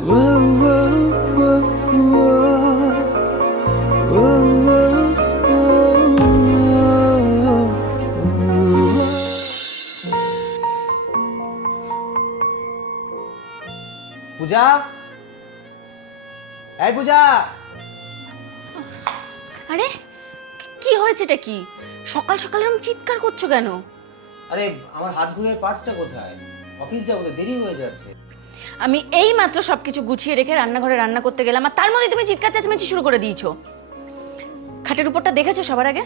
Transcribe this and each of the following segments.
পূজা, এই পূজা। আরে কি হয়েছে? এটা কি সকাল সকাল এরকম চিৎকার করছো কেন? আরে আমার হাত ঘুরে পার্সটা কোথায়? অফিস যাবো তো, দেরি হয়ে যাচ্ছে। আমি এই মাত্র সবকিছু গুছিয়ে রেখে রান্নাঘরে রান্না করতে গেলাম, আর তার মধ্যে তুমি চিৎকার চেঁচামেচি শুরু করে দিয়েছো। খাটের উপরটা দেখেছো সবার আগে?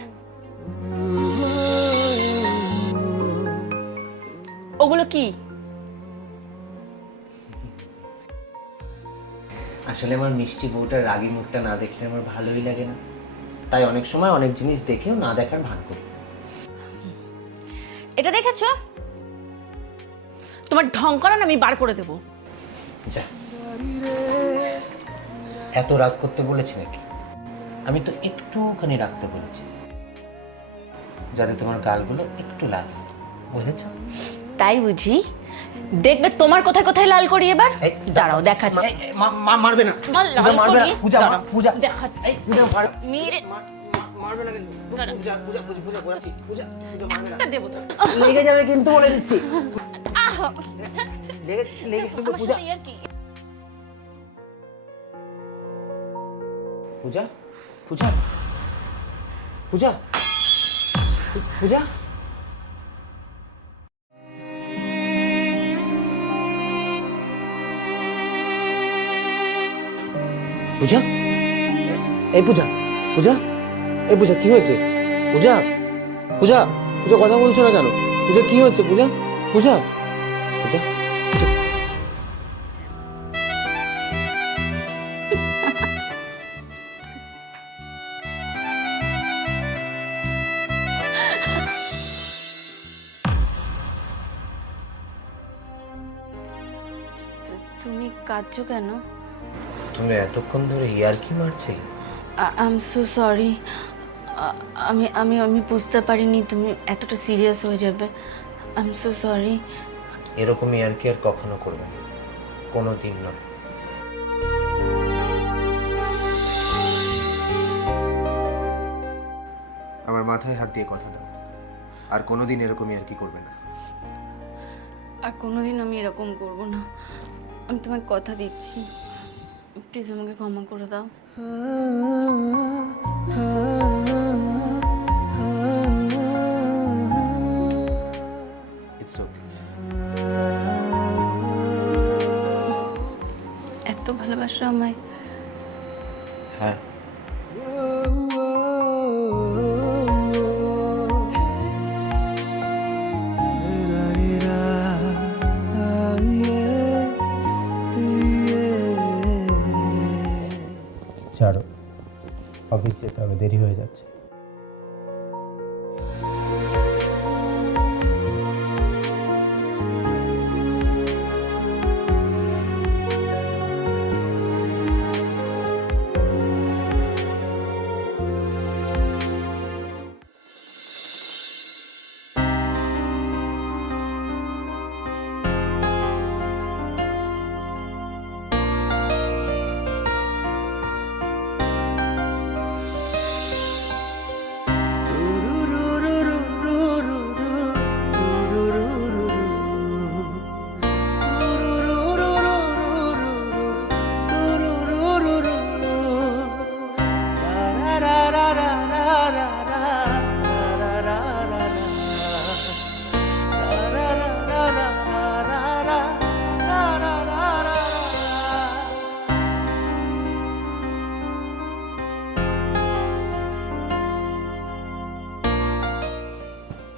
ওগুলো কি? আসলে আমার মিষ্টি বউটার রাগী মুখটা না দেখলে আমার ভালোই লাগে না, তাই অনেক সময় অনেক জিনিস দেখেও না দেখার ভান করি। এটা দেখেছো? তোমার ঢং করান আমি বার করে দেবো। যা, এত রাগ করতে বলেছি নাকি? আমি তো একটুখানি রাখতে বলেছি, যাতে তোমার গালগুলো একটু লাল হয়, বুঝেছো? তাই বুঝি? দেখবে তোমার কোথায় কোথায় লাল করি এবার। দাঁড়াও দেখাচ্ছি। মারবে না, মারবে না পূজা, পূজা দেখাচ্ছি। পূজা মেরে মারবে না কিন্তু। পূজা পূজা পূজা করাচ্ছি, পূজা পূজা মারবে না। দেবো তো। লেগে যাবে কিন্তু, বলে দিচ্ছি। আহ লেগে কিন্তু আমার পূজা। সাথে আর কি? পূজা পূজা পূজা পূজা পূজা, এই পূজা, পূজা, এই পূজা কি হয়েছে? পূজা, পূজা, পূজা কথা বলছো না কেন? পূজা কি হয়েছে? পূজা, পূজা, পূজা, পূজা। তুমি কাঁদছো কেন? তুমি এতক্ষণ ধরে ইয়ার্কি মারছিলে? I am so sorry. আমি আমি আমি বুঝতে পারিনি তুমি এতটা সিরিয়াস হয়ে যাবে। I am so sorry. এরকম ইয়ার্কি আর কখনো করবে না, কোনো দিন নয়। আমার মাথায় হাত দিয়ে কথা দাও, আর কোনোদিন এরকম ইয়ার্কি করবে না। আর কোনোদিন আমি এরকম করব না, আমি তোমায় কথা দিচ্ছি। প্লিজ আমাকে ক্ষমা করে দাও। It's okay. এত ভালোবাসো আমায়? হ্যাঁ। ছাড়ো, অফিস যেতে হবে, দেরি হয়ে যাচ্ছে।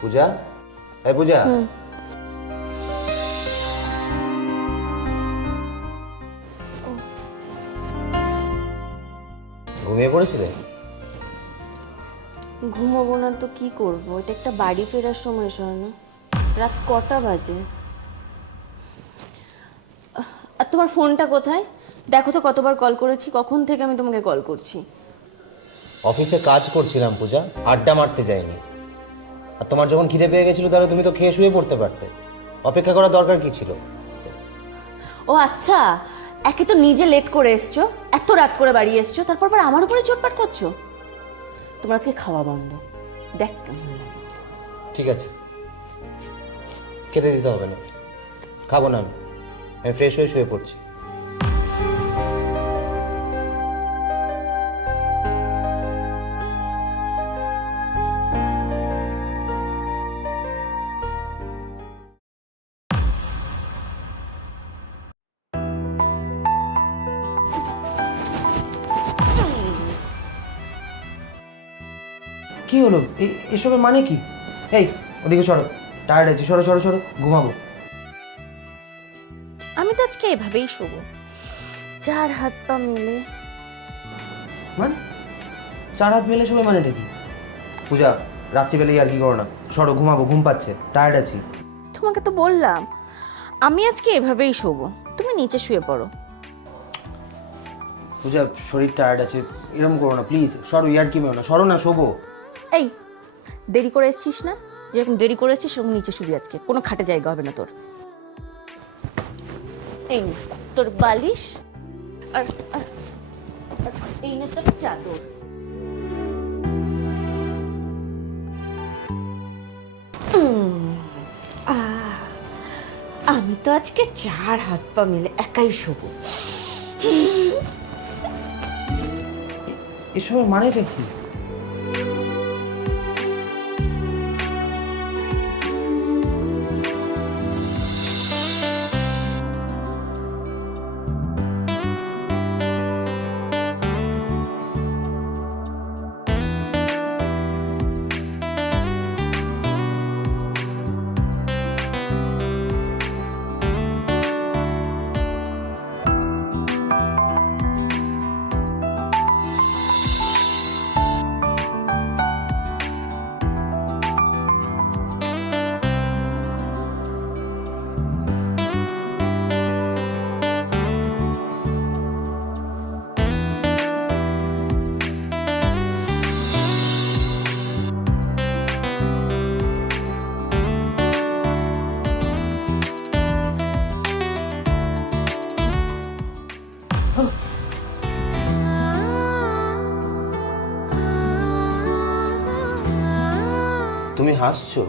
পূজা, এই পূজা, ঘুমিয়ে পড়েছিলে? ঘুমাবো না তো কি করবো? এটা একটা বাড়ি ফেরার সময়, স্বর্ণা। রাত কটা বাজে? আর তোমার ফোনটা কোথায়? দেখো তো কতবার কল করেছি, কখন থেকে আমি তোমাকে কল করছি। অফিসে কাজ করছিলাম পূজা, আড্ডা মারতে যাইনি। আর তোমার যখন খিদে পেয়ে গেছিল তাহলে তুমি তো খেয়ে শুয়ে পড়তে পারতে, অপেক্ষা করার দরকার কি ছিল? ও আচ্ছা, একে তো নিজে লেট করে এসছো, এত রাত করে বাড়ি এসছো, তারপর আবার আমার উপরে চোটপাট করছো। তোমার আজকে খাওয়া বন্ধ, দেখ কেমন লাগে। ঠিক আছে, খেতে দিতে হবে না, খাবো না আমি ফ্রেশ হয়ে শুয়ে পড়ছি। কি হলো? এসবের মানে কি? এই ওদিকে সরো, টায়ার্ড আছি, সরো সরো সরো, ঘুমাবো। আমি তো আজকে এভাবেই শোবো, চার হাত পা মিলে। মানে চার হাত মেলে সবাই মানেটা কি? পূজা, রাত্রিবেলায় আর কি করো না, সরো ঘুমাবো, ঘুম পাচ্ছে, টায়ার্ড আছি। তোমাকে তো বললাম আমি আজকে এভাবেই শোবো, তুমি নিচে শুয়ে পড়ো। পূজা, শরীর টায়ার্ড আছে, এরকম করো না প্লিজ, সরো, ইয়ার কি না, সরো না, শোবো। এই দেরি করে এসছিস না, যেরকম দেরি করে এসছিস সেরকম নিচে শুবি আজকে, কোনো খাটে জায়গা হবে না তোর। এই নে তোর বালিশ, আর আর আর এই নে তোর চাদর। আমি তো আজকে চার হাত পা মিলে একাই শোবো। এসবের মানেটা কি? তুমি হাসছো?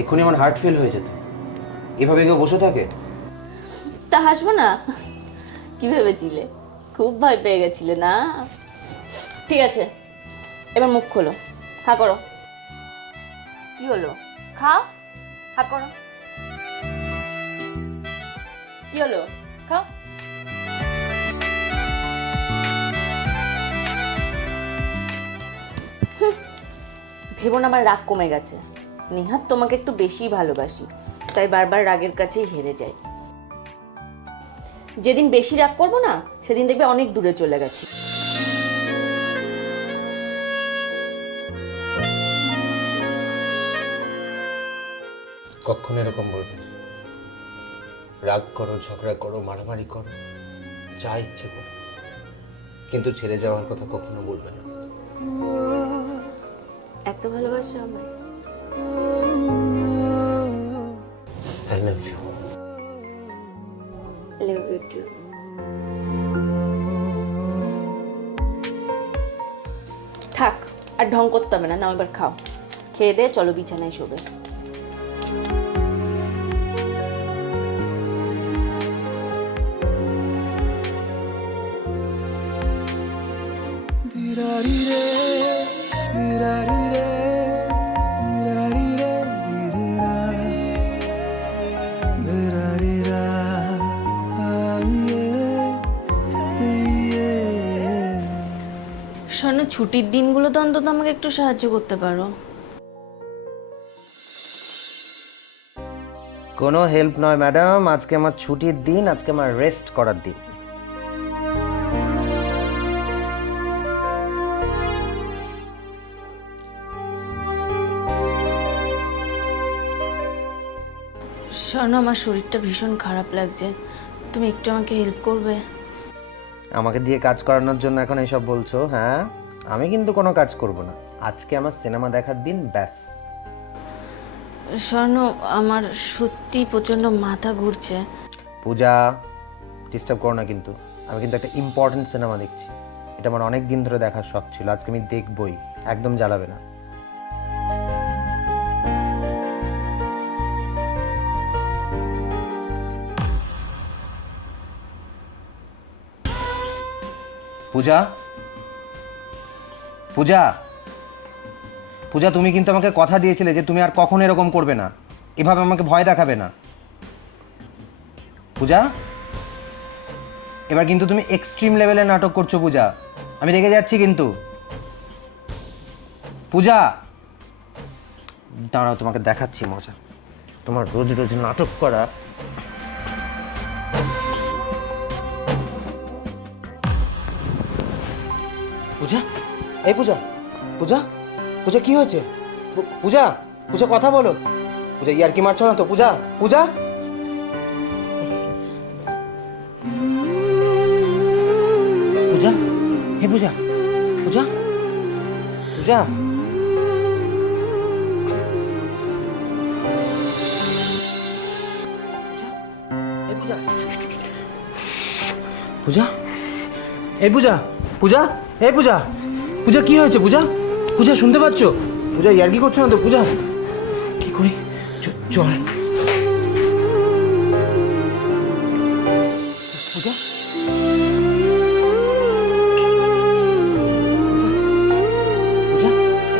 এক্ষুনি আমার হার্ট ফেল হয়ে যেত। এভাবে কেউ বসে থাকে? তা হাসবো না? কি ভেবেছিলে? খুব ভয় পেয়ে গেছিলে না? ঠিক আছে, এবার মুখ খোলো, হা করো। কি হলো? খাও, হা করো। কি হলো? খাও। ভেবো না আমার রাগ কমে গেছে, নিহাত তোমাকে একটু বেশি ভালোবাসি, তাই বারবার রাগের কাছেই হেরে যাই। যেদিন বেশি রাগ করবো না সেদিন দেখবে অনেক দূরে চলে গেছি। কখনো এরকম বলবে না। রাগ করো, ঝগড়া করো, মারামারি করো, যা ইচ্ছে করো, কিন্তু ছেড়ে যাওয়ার কথা কখনো বলবে না। এত ভালোবাসা আমায়? I love you. Love you too. থাক, আর ঢং করতে হবে না, নাও এবার খাও, খেয়ে দে চলো বিছানায় শোবে। শোনো, ছুটির দিনগুলো তো অন্তত আমাকে একটু সাহায্য করতে পারো। কোনো হেল্প নয় ম্যাডাম, আজকে আমার ছুটির দিন, আজকে আমার রেস্ট করার দিন। শোনো, আমার শরীরটা ভীষণ খারাপ লাগছে, তুমি একটু আমাকে হেল্প করবে? আমাকে দিয়ে কাজ করানোর জন্য এখন এইসব বলছো? হ্যাঁ, আমি কিন্তু কোনো কাজ করব না, আজকে আমার সিনেমা দেখার দিন, ব্যাস। শোনো, আমার সত্যি প্রচন্ড মাথা ঘুরছে। পূজা, ডিস্টার্ব করো না কিন্তু। আমি কিন্তু একটা ইম্পর্টেন্ট সিনেমা দেখছি, এটা আমার অনেক দিন ধরে দেখার শখ ছিল, আজকে আমি দেখবই, একদম জ্বালাবে না। পূজা, পূজা, পূজা, তুমি কিন্তু আমাকে কথা দিয়েছিলে যে তুমি আর কখনো এরকম করবে না, এভাবে আমাকে ভয় দেখাবে না। পূজা, এবার কিন্তু তুমি এক্সট্রিম লেভেলের নাটক করছো পূজা, আমি রেগে যাচ্ছি কিন্তু। পূজা, দাঁড়াও তোমাকে দেখাচ্ছি মজা, তোমার রোজ রোজ নাটক করা। পূজা, এই পূজা, পূজা, পূজা কি হয়েছে? পূজা, পূজা কথা বলো। পূজা ইয়ার কি মারছো না তো? পূজা, পূজা, পূজা, হে পূজা, পূজা, পূজা, পূজা, এই পূজা, পূজা, এই পূজা, পূজা কি হয়েছে? পূজা, পূজা শুনতে পাচ্ছ? পূজা ইয়ার কি করছো না তো? পূজা, কি করি? চল পূজা, পূজা,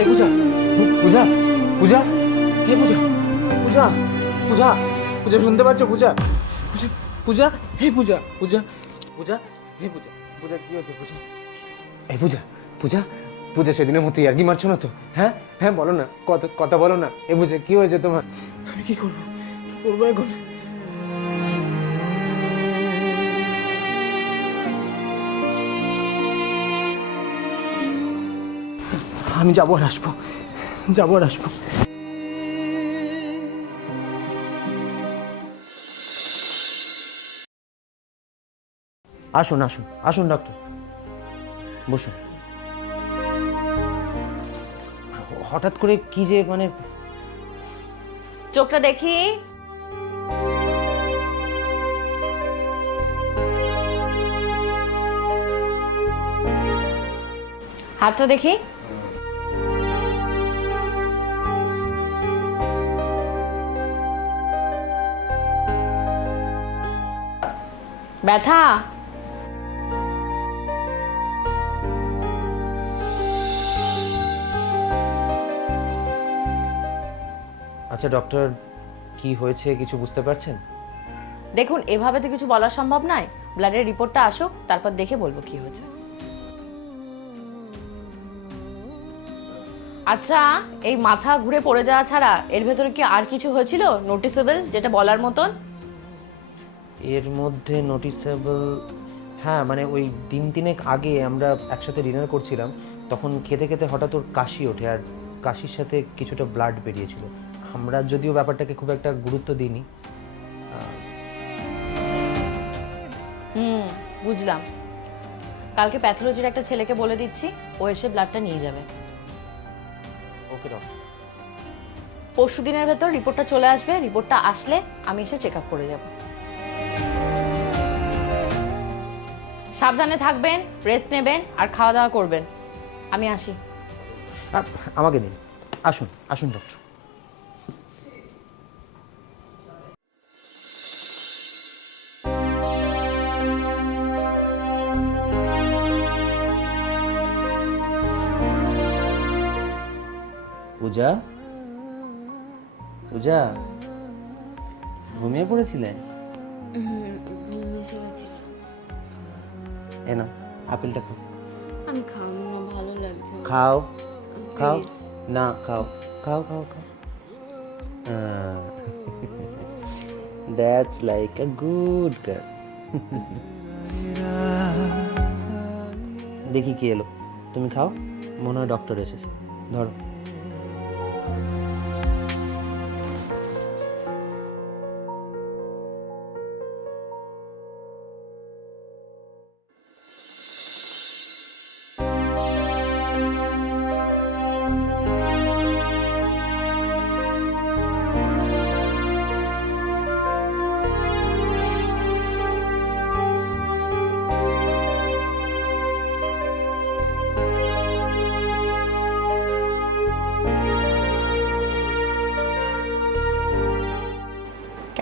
এই পূজা, পূজা, পূজা, হে পূজা, পূজা, পূজা, পূজা শুনতে পাচ্ছ? পূজা, পূজা, পূজা, হে পূজা, পূজা, পূজা, হে পূজা, পূজা কি হয়েছে? পূজা, এই পূজা, পূজা, পূজা সেদিনের মতো ইয়ার্কি মারছো না তো? হ্যাঁ হ্যাঁ বলো না, কথা বলো না। এ পূজা কি হয়েছে তোমার? আমি কি করবো, কি করবো এখন? আমি যাবো আর আসবো, যাবো আর আসবো। আসুন আসুন আসুন ডক্টর, বসুন। হঠাৎ করে কি যে মানে, চোখটা দেখি। হাতটা দেখি। ব্যথা? আচ্ছা ডক্টর, কি হয়েছে কিছু বুঝতে পারছেন? দেখুন, এভাবে তো কিছু বলা সম্ভব নয়, ব্লাডের রিপোর্টটা আসুক, তারপর দেখে বলবো কি হয়েছে। আচ্ছা, এই মাথা ঘুরে পড়ে যাওয়া ছাড়া এর ভেতরে কি আর কিছু হয়েছিল নোটিসেবল, যেটা বলার মতন? এর মধ্যে নোটিসেবল, হ্যাঁ মানে ওই দিন তিনেক আগে আমরা একসাথে ডিনার করছিলাম, তখন খেতে খেতে হঠাৎ ওর কাশি ওঠে, আর কাশির সাথে কিছুটা ব্লাড বেরিয়েছিল। আমরা যদিও ব্যাপারটাকে খুব একটা গুরুত্ব দিইনি। বুঝলাম। কালকে প্যাথোলজির একটা ছেলেকে বলে দিচ্ছি, ও এসে ব্লাডটা নিয়ে যাবে। ওকে ডক্টর। পরশু দিনের ভেতর রিপোর্টটা চলে আসবে, রিপোর্টটা আসলে আমি এসে চেক আপ করে যাব। সাবধানে থাকবেন, রেস্ট নেবেন আর খাওয়া দাওয়া করবেন। আমি আসি। আমাকে দিন, আসুন আসুন ডক্টর। পূজা, পূজা, ঘুমিয়ে পড়েছিলে? এ না, আপেলটা খাও। আমি খাবো না, ভালো লাগছে। খাও খাও, না খাও, খাও খাও খাও। That's like a good girl. দেখি কি এলো, তুমি খাও, মনে হয় ডক্টর এসেছে, ধরো।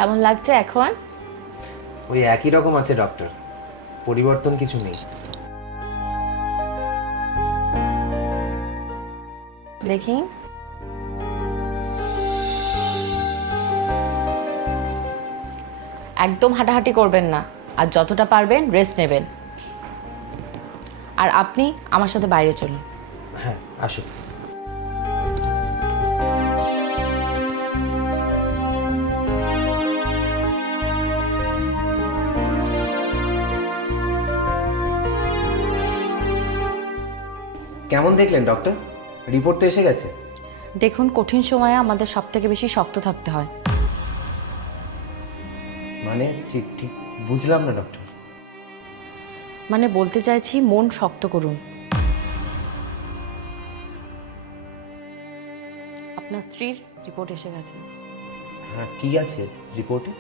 কেমন লাগছে এখন? ওই একই রকম আছে ডক্টর, পরিবর্তন কিছু নেই। দেখি। একদম হাঁটাহাঁটি করবেন না, আর যতটা পারবেন রেস্ট নেবেন। আর আপনি আমার সাথে বাইরে চলুন। হ্যাঁ, আসুন। কেমন দেখলেন ডক্টর? রিপোর্ট তো এসে গেছে। দেখুন, কঠিন সময়ে আমাদের সবথেকে বেশি শক্ত থাকতে হয়। মানে ঠিক ঠিক বুঝলাম না ডক্টর। মানে বলতে চাইছি, মন শক্ত করুন। আপনার স্ত্রীর রিপোর্ট এসে গেছে। হ্যাঁ, কি আছে রিপোর্টে?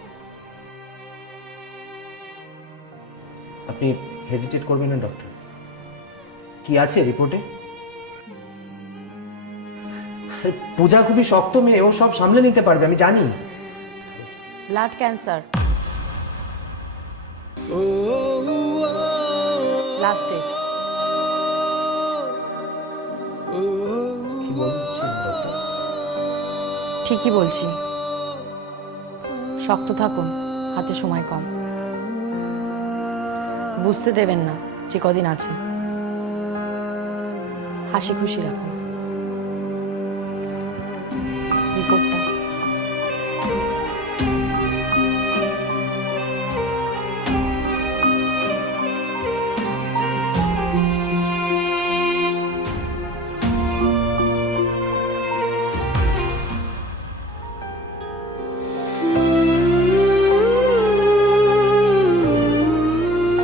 আপনি হেজিটেট করবেন না ডক্টর। কি আছে রিপোর্টে? পূজা খুবই শক্ত মেয়ে, ও সব সামলে নিতে পারবে, আমি জানি। Blood cancer, last stage. কি বলছেন ডক্টর? ঠিকই বলছি, শক্ত থাকুন, হাতে সময় কম। বুঝতে দেবেন না যে কদিন আছে। হাসি খুশি রাখুন। রিপোর্টটা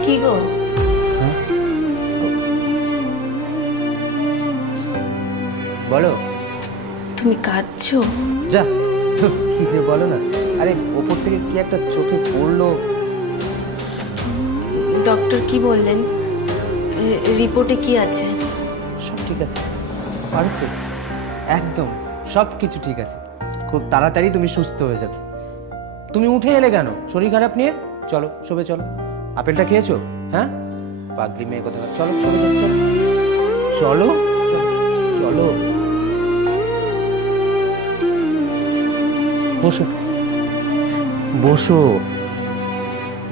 কি গো, বলো। তুমি কাঁদছো? যা, কি যে বলো না। আরে ওপর থেকে কি একটা চোখে পড়লো। ডক্টর কি বললেন? রিপোর্টে কি আছে? সব ঠিক আছে, পারফেক্ট, একদম সব কিছু ঠিক আছে। খুব তাড়াতাড়ি তুমি সুস্থ হয়ে যাবে। তুমি উঠে এলে কেন শরীর খারাপ নিয়ে? চলো শোবে, চলো। আপেলটা খেয়েছো? হ্যাঁ, পাগলি মেয়ে কথা। চলো শোবে, চলো চলো চলো। বসো বসো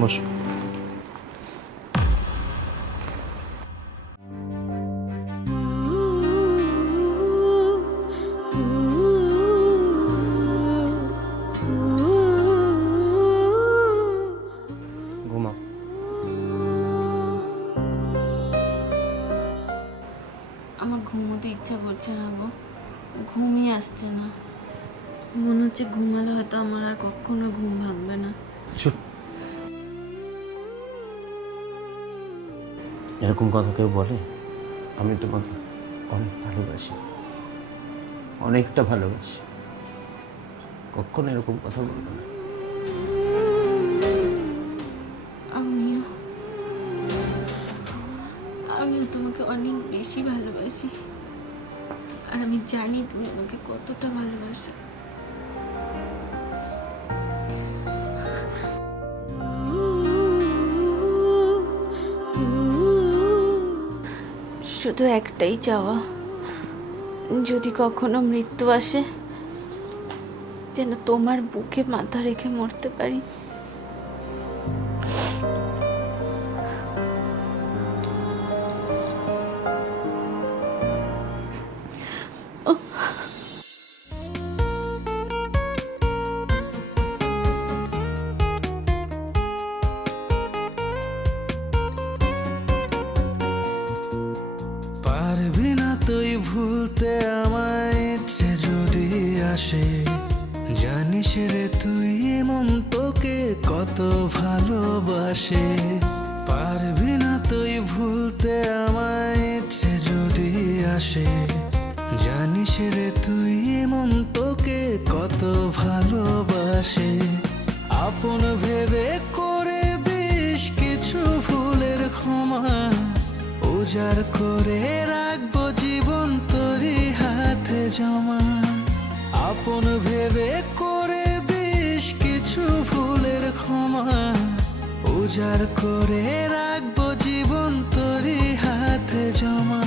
বসো। ঘুমাও। আমার ঘুমোতে ইচ্ছা করছে না গো, ঘুমই আসছে না। মনে হচ্ছে ঘুমালে হয়তো আমার আর কখনো ঘুম ভাঙবে না। চুপ। এরকম কথা কেউ বলে? আমি তোমাকে অনেক ভালোবাসি, অনেকটা ভালোবাসি। কখনো এরকম কথা বলবো না। আমিও আমিও তোমাকে অনেক বেশি ভালোবাসি, আর আমি জানি তুমি আমাকে কতটা ভালোবাসো। শুধু একটাই চাওয়া, যদি কখনো মৃত্যু আসে যেন তোমার বুকে মাথা রেখে মরতে পারি। পারবি না তুই ভুলতে আমায়, ইচ্ছে যদি আসে। জানিস রে তুই মন তোকে কত ভালোবাসে। পারবি না তুই ভুলতে আমায়, ইচ্ছে যদি আসে। জানিস রে তুই মন তোকে কত ভালোবাসে। আপন ভেবে করে দিস কিছু ভুলের ক্ষমা, উজাড় করে রাখবো জীবন তোরই হাতে জমা। আপন ভেবে করে দিস কিছু ভুল উজাড় করে রাখবো জীবন তোরই হাতে জমা।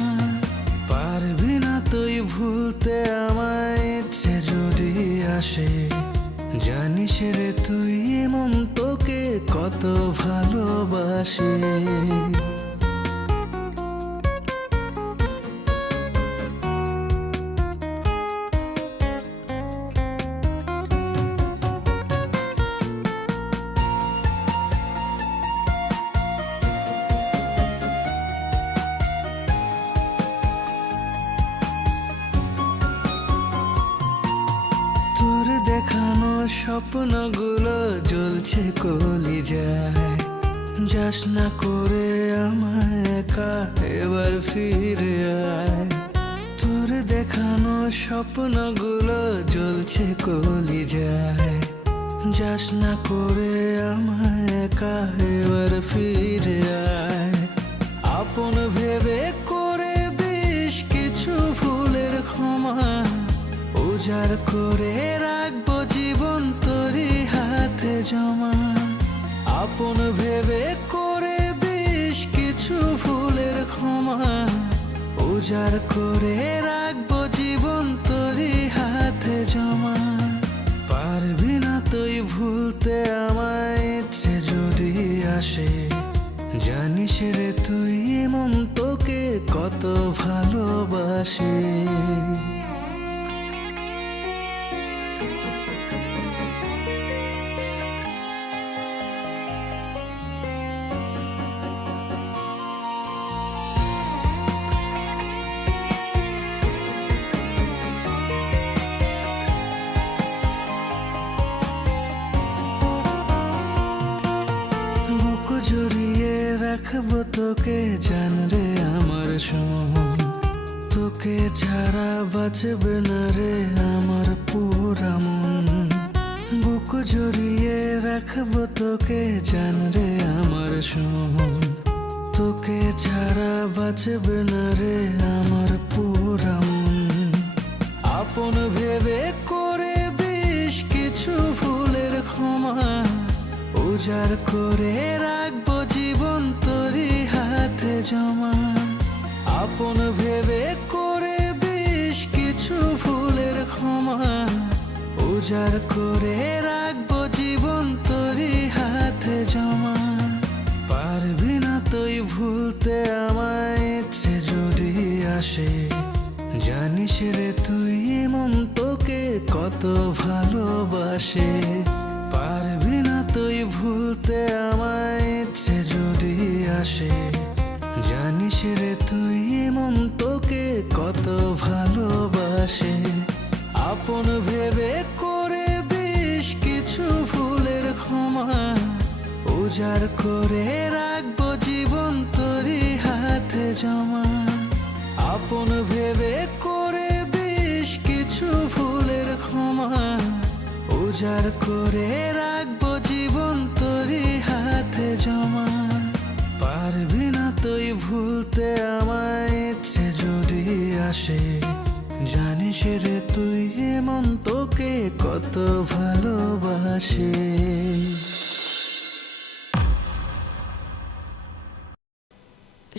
পারবি না তুই ভুলতে আমায়, ইচ্ছে যদি আসে। জানিস রে তুই এমন তোকে কত ভালোবাসে। তোর দেখানো স্বপ্নগুলো জ্বলছে কলিজায়। যাস না করে আমায় একা, এবার ফিরে আয়। তোর দেখানো স্বপ্নগুলো জ্বলছে কলিজায়। যাস না করে আমায় একা, এবার ফিরে আয়। আপন ভেবে করে দিস কিছু ভুলের ক্ষমা। উজাড় করে রাখবো জীবন তোরই হাতে জমা। আপন ভেবে করে দিস কিছু ভুলের ক্ষমা। উজাড় করে রাখবো জীবন তোরই হাতে জমা। পারবি না তুই ভুলতে আমায়, ইচ্ছে যদি আসে। জানিস রে তুই এমন তোকে কত ভালোবাসে। বুক জড়িয়ে রাখবো তোকে, জান রে আমার সোন। তোকে ছাড়া বাঁচবে না রে আমার পুরা মন। বুক জড়িয়ে রাখবো তোকে, জান রে আমার সোন। তোকে ছাড়া বাঁচবে না রে আমার পুরা মন। আপন ভেবে করে দিস কিছু ভুলের ক্ষমা। উজাড় করে রাখবো জীবন তোরই হাতে জমা। আপন ভেবে করে দিস কিছু ভুলের ক্ষমা। উজাড় করে রাখবো জীবন তোরই হাতে জমা। পারবি না তুই ভুলতে আমায়, ইচ্ছে যদি আসে। জানিস রে তুই এমন তোকে কত ভালোবাসে। পারবি না তুই ভুলতে আমায়, ইচ্ছে যদি আসে। জানিস রে তুই এমন তোকে কত ভালোবাসে। আপন ভেবে করে দিস কিছু ভুলের ক্ষমা। উজাড় করে রাখবো জীবন তোরই হাতে জমা। আপন ভেবে করে দিস কিছু ভুলের ক্ষমা। উজাড় করে রাখবো জীবন তোরই হাতে জমা। পারবি না তুই ভুলতে আমায়, ইচ্ছে যদি আসে। জানিস রে তুই এমন তোকে কত ভালোবাসে।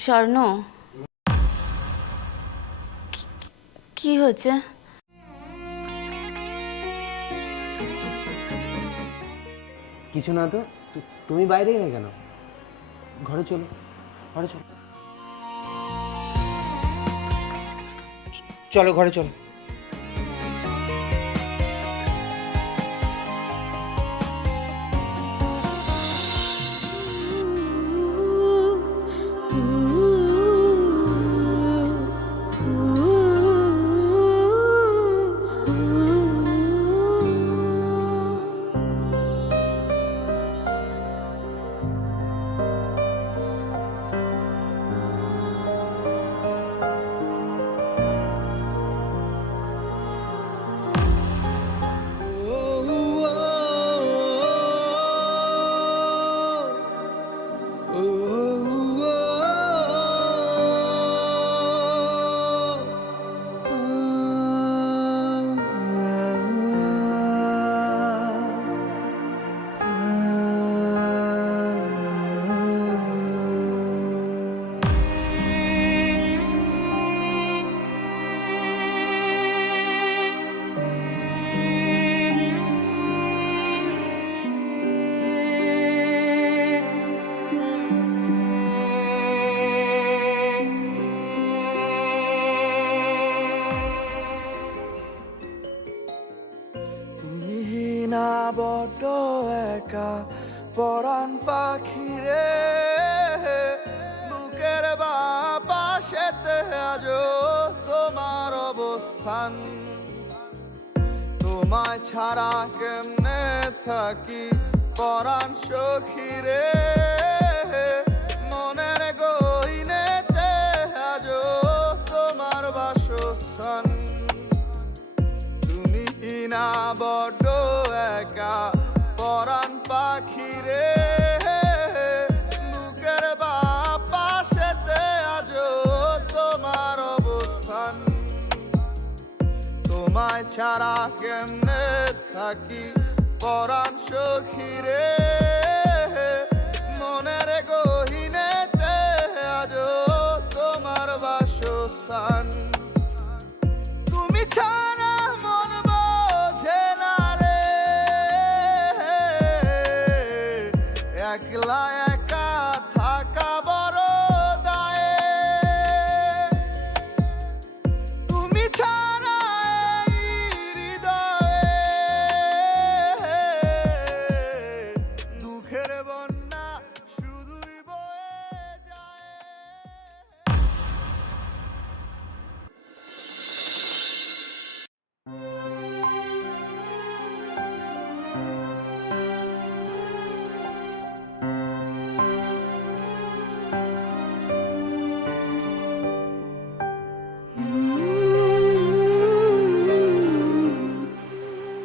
স্বর্ণ, কি হয়েছে? কিছু না তো। তুমি বাইরেই না কেন? ঘরে চলো, ঘরে চলো। চলো ঘরে চলো। বড্ড একা পরাণ পাখি রে, বুকের বাপাশেতে আজো তোমার অবস্থান। তোমায় ছাড়া কেমনে থাকি পরাণ সখী রে, মনের গহীনেতে আজো তোমার বাসস্থান। তুমি না বড্ড একা পরাণ পাখি রে, বুকের বাপাশেতে আজো তোমার অবস্থান। তোমায় ছাড়া কেমনে থাকি পরাণ সখী রে, মনের গহীনেতে আজো তোমার বাসস্থান। তুমি ছাড়া মন বোঝে না রে, একলা একা থাকা বড় দায়ে। তুমি ছাড়া এই হৃদয়ে দুঃখের বন্যা শুধুই বয়ে যায়।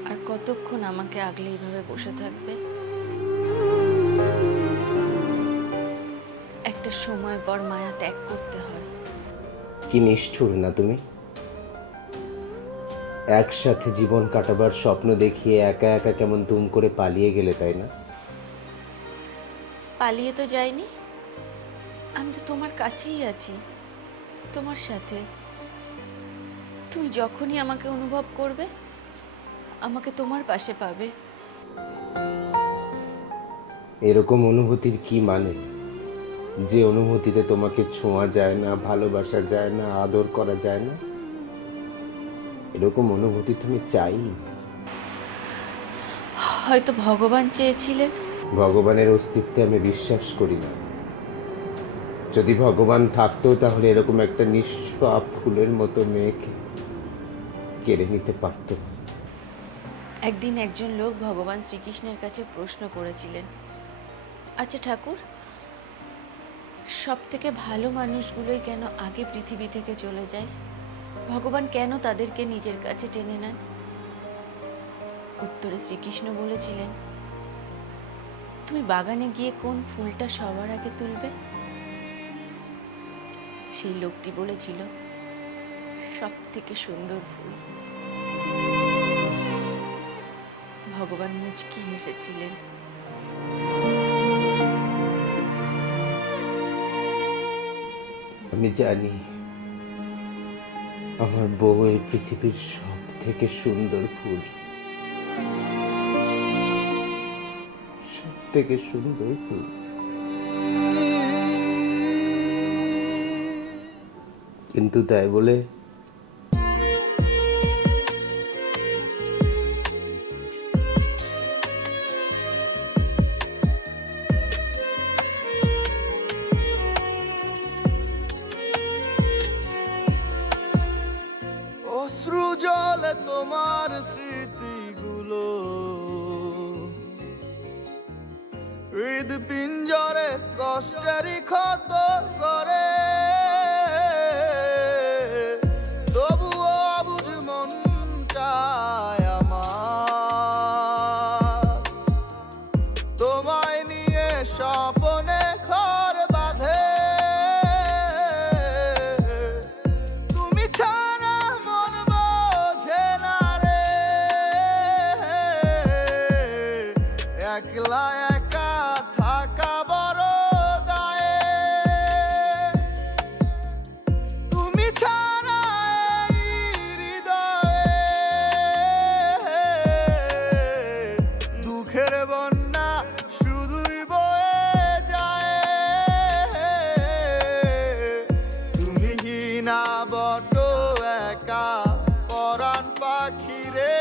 আর কতক্ষণ আমাকে আগলে এইভাবে বসে থাকবে? একটা সময় পর মায়া ত্যাগ করতে হয়। কি নিষ্ঠুর না তুমি! একসাথে জীবন কাটাবার স্বপ্ন দেখিয়ে একা একা কেমন তুম করে পালিয়ে গেলে, তাই না? পালিয়ে তো যাইনি, আমি তো তোমার কাছেই আছি, তোমার সাথে। তুমি যখনই আমাকে অনুভব করবে, আমাকে তোমার পাশে পাবে। এরকম অনুভূতির কি মানে, যে অনুভূতিতে তোমাকে ছোঁয়া যায় না, ভালোবাসা যায় না, আদর করা যায় না? এরকম অনুভূতি তুমি চাই? হয়তো ভগবান চেয়েছিলেন। ভগবানের অস্তিত্বে আমি বিশ্বাস করি না। যদি ভগবান থাকতো তাহলে এরকম একটা নিষ্পাপ ফুলের মতো মেয়েকে কেড়ে নিতে পারতো না। একদিন একজন লোক ভগবান শ্রীকৃষ্ণের কাছে প্রশ্ন করেছিলেন, আচ্ছা ঠাকুর, সব থেকে ভালো মানুষগুলোই কেন আগে পৃথিবী থেকে চলে যায়? ভগবান কেন তাদেরকে নিজের কাছে টেনে নেন? উত্তরে শ্রীকৃষ্ণ বলেছিলেন, তুমি বাগানে গিয়ে কোন ফুলটা সবার আগে তুলবে? সেই লোকটি বলেছিল, সব থেকে সুন্দর ফুল। ভগবান মুচকি হেসেছিলেন। আমি জানি আমার বউ এই পৃথিবীর সব থেকে সুন্দর ফুল, সব থেকে সুন্দর ফুল। কিন্তু তাই বলে অশ্রু জলে তোমার স্মৃতিগুলো হৃদপিঞ্জরে কষ্টেরই ক্ষত করে, তবুও অবুঝ মনটায় আমার তোমায় নিয়ে স্বপ্নে ঘর বাঁধে। তুমি ছাড়া মন বোঝে না রে, একলা একা থাকা বড় দায়ে। তুমি ছাড়া এই হৃদয়ে দুঃখের বন্যা শুধুই বয়ে যায়। তুমি না বড্ড একা পরাণ পাখি রে,